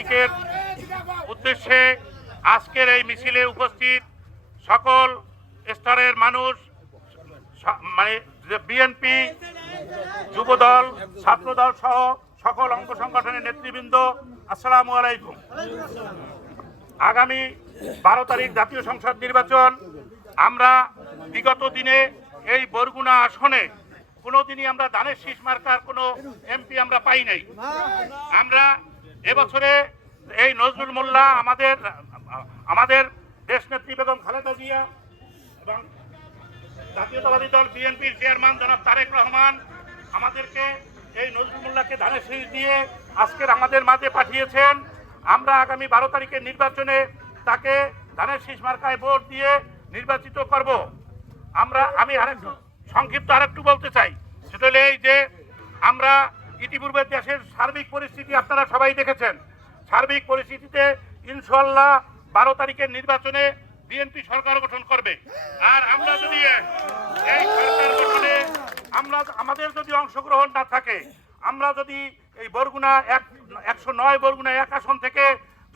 প্রতীকের উদ্দেশ্যে আজকের এই মিছিলে উপস্থিত সকল স্তরের মানুষ, মানে বিএনপি, যুবদল, ছাত্রদল সহ সকল অঙ্গ সংগঠনের নেতৃবৃন্দ, আসসালামু আলাইকুম। আগামী 12 তারিখ জাতীয় সংসদ নির্বাচন। আমরা বিগত দিনে এই বরগুনা আসনে কোনোদিনই আমরা ধানের শীষ মার্কার কোনো এমপি আমরা পাই নাই। আমরা এবছরে এই নজরুল মোল্লা, আমাদের দেশনেত্রী বেগম খালেদা জিয়া এবং জাতীয়তাবাদী দল বিএনপির চেয়ারম্যান জনাব তারেক রহমান আমাদেরকে এই নজরুল মোল্লাকে ধানের শীষ দিয়ে আজকের আমাদের মাঝে পাঠিয়েছেন। আমরা আগামী 12 তারিখের নির্বাচনে তাকে ধানের শীষ মার্কায় ভোট দিয়ে নির্বাচিত করব। আমি সংক্ষিপ্ত আরেকটু বলতে চাই, সেটা হলো এই যে আমরা ইতিপূর্বে দেশের সার্বিক পরিস্থিতি আপনারা সবাই দেখেছেন। সার্বিক পরিস্থিতিতে ইনশাআল্লাহ 12 তারিখের নির্বাচনে বিএনপি সরকার গঠন করবে। আর আমরা যদি এই সরকার গঠনে আমাদের যদি অংশগ্রহণ না থাকে, আমরা যদি এই বরগুনা 109 বরগুনা 1 আসন থেকে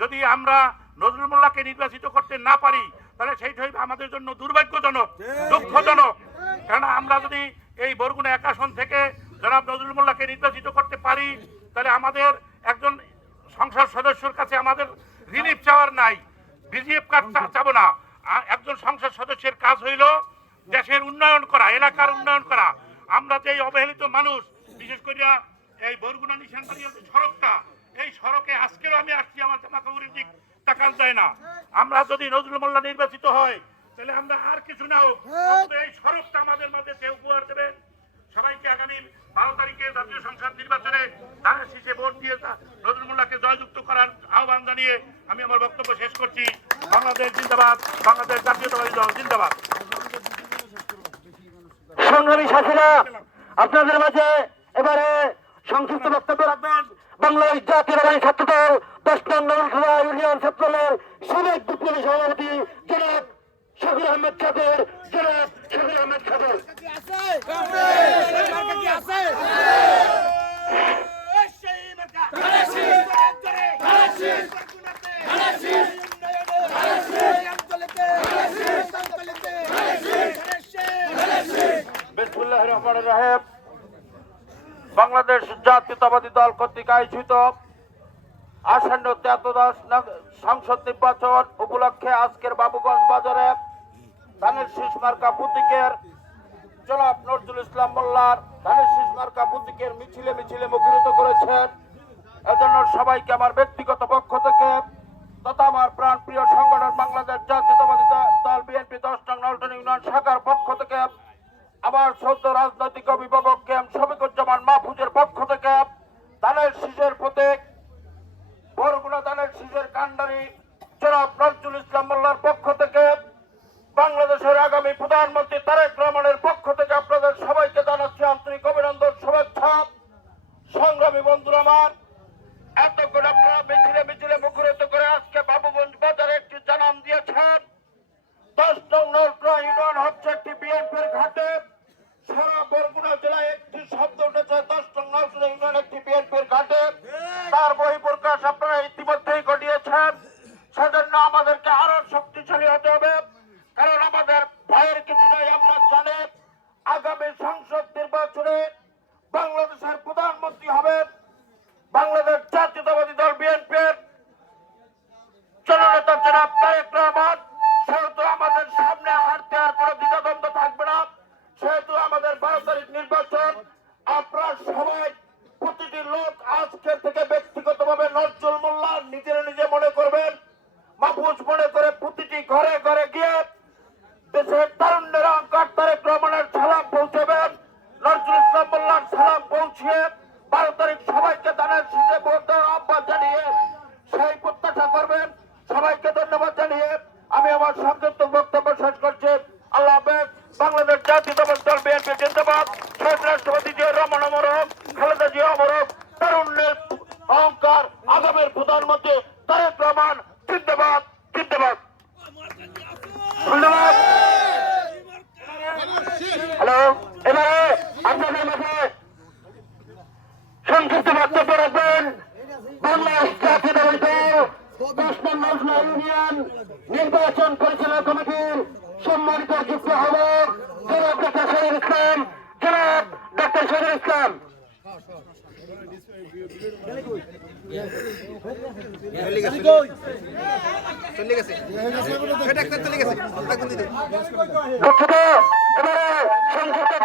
যদি আমরা নজরুল মোল্লাকে নির্বাচিত করতে না পারি, তাহলে সেইটাই আমাদের জন্য দুর্ভাগ্যজনক, দুঃখজনক। কারণ আমরা যদি এই বরগুনা 1 আসন থেকে জনাব নজরুল মোল্লাকে নির্বাচিত করতে পারি, তাহলে আমাদের একজন সংসদ সদস্যর কাছে আমাদের রিলিফ চাওয়ার নাই, বিজিএফ কার্ড চাবো না। একজন সংসদ সদস্যের কাজ হইল দেশের উন্নয়ন করা, এলাকার উন্নয়ন করা। আমরা যে অবহেলিত মানুষ, বিশেষ করে এই বরগুনা নিশানবাড়িয়া যে সড়কটা, এই সড়কে আজকেও আমি আসছি, আমার জামাকাপড়ের দিক তাকান যায় না। আমরা যদি নজরুল মোল্লা নির্বাচিত হয়, তাহলে আমরা আর কিছু না হোক, এই সড়কটা আমাদের মাঝে সে উপহার দেবে। সবাইকে আগামী 12 তারিখে জাতীয় সংসদ নির্বাচনে ধানের শীষে ভোট দিয়ে নজরুল মোল্লাকে জয়যুক্ত করার আহ্বান জানিয়ে আমি আমার বক্তব্য শেষ করছি। বাংলাদেশ জিন্দাবাদ, বাংলাদেশ জাতীয়তাবাদী দল জিন্দাবাদ। সংগ্রামী সাথীরা, আপনাদের মাঝে এবারে সংক্ষিপ্ত বক্তব্য রাখবেন বাংলাদেশ জাতীয়তাবাদী ছাত্রদল 10 নং নগরসভা ইউনিয়ন ছাত্রদলের সাবেক বিপ্লবী সভাপতি জনাব শফির আহমেদ খাদর। জনাব শফির আহমেদ খাদর। বিসমিল্লাহির রহমানির রহিম। বাংলাদেশ জাতীয়তাবাদী দল কর্তৃক আয়োজিত আসন্ন 13শ সংসদ নির্বাচন উপলক্ষে আজকের বাবুগঞ্জ বাজারে ধানের শীষ মার্কা প্রতীকের জনাব নজরুল ইসলাম মোল্লার ধানের শীষ মার্কা প্রতীকের মিছিলে মুখরিত করেছেন। এজন্য সবাইকে আমার ব্যক্তিগত পক্ষ থেকে তথা আমার প্রাণ প্রিয় সংগঠন বাংলাদেশ জাতীয়তাবাদী দল বিএনপি 10 নং নলটন ইউনিয়ন শাখার পক্ষ থেকে, আমার সদ্য রাজনৈতিক অভিভাবক কেম শফিকুজ্জামান মাহফুজের পক্ষ থেকে ধানের শীষের প্রতীক বরগুনা ধানের শীষের কান্ডারি জনাব নজরুল ইসলাম মোল্লার পক্ষ থেকে, বাংলাদেশের আগামী প্রধানমন্ত্রী তারেক রহমানের পক্ষ থেকে আপনাদের সবাইকে জানাচ্ছি আন্তরিক অভিনন্দন, শুভেচ্ছা। সংগ্রামী বন্ধুরা আমার, এতক্ষণ আপনারা মিছিলে মুখরিত করে আজকে বাবুগঞ্জ বাজারে একটি জানান দিয়েছেন। 10 নং নলটন ইউনিয়ন হচ্ছে একটি বিএনপির ঘাটে। সারা বরগুনা জেলায় একটি শব্দ উঠেছে 10 নং নলটন ইউনিয়ন একটি বিএনপির ঘাটে। তার বহিঃপ্রকাশ আপনারা ইতিমধ্যেই ঘটিয়েছেন। সেজন্য আমাদেরকে আরো শক্তিশালী হতে হবে, কারণ আমাদের ভয়ের কিছু নেই। আমরা জানি আগামী সংসদ নির্বাচনে বাংলাদেশের প্রধানমন্ত্রী হবেন বাংলাদেশ জাতীয়তাবাদী দল বিএনপির জননেতা জনাব তারেক রহমান। সেহেতু আমাদের সামনে হাঁটতে আর কোনো দ্বিধাদ্বন্দ্ব থাকবে না। সেহেতু আমাদের 12 তারিখ নির্বাচন, আপনারা সবাই প্রতিটি লোক আজকের থেকে ব্যক্তিগতভাবে নজরুল মোল্লা নিজে মনে করবেন, মাহফুজ মনে করে প্রতিটি ঘরে ঘরে গিয়ে দেশের তারুণ্যের অহংকার তারেক রহমানের সালাম পৌঁছাবেন। নজরুল ইসলাম মোল্লার সালাম পৌঁছিয়ে 12 তারিখ সবাইকে ধানের শীষে ভোট দেওয়ার আহ্বান জানিয়ে সেই প্রত্যাশা করবেন। সবাইকে ধন্যবাদ জানিয়ে আমি আমার সংক্ষিপ্ত বক্তব্য শেষ করছি। আল্লাহ হাফেজ। বাংলাদেশ জাতীয়তাবাদী দল বিএনপি জিন্দাবাদ। শহীদ রাষ্ট্রপতি জিয়া রহমান অমর হোক, খালেদা জিয়া অমর হোক। তারুণ্যের অহংকার আগামীর প্রধানমন্ত্রী তারেক রহমান জিন্দাবাদ, জিন্দাবাদ। ধন্যবাদ। হ্যালো, এবারে আপনাদের মাঝে সংক্ষিপ্ত বক্তব্য রাখবেন বাংলাদেশ জাতীয়তাবাদী দল নির্বাচন পরিচালনা কমিটির সম্মানিত যুগ্ম আহ্বায়ক জনাব ডক্টর শহীদুল ইসলাম, জনাব ডক্টর শহীদুল ইসলাম। দুঃখিত, এবারে সংক্ষিপ্ত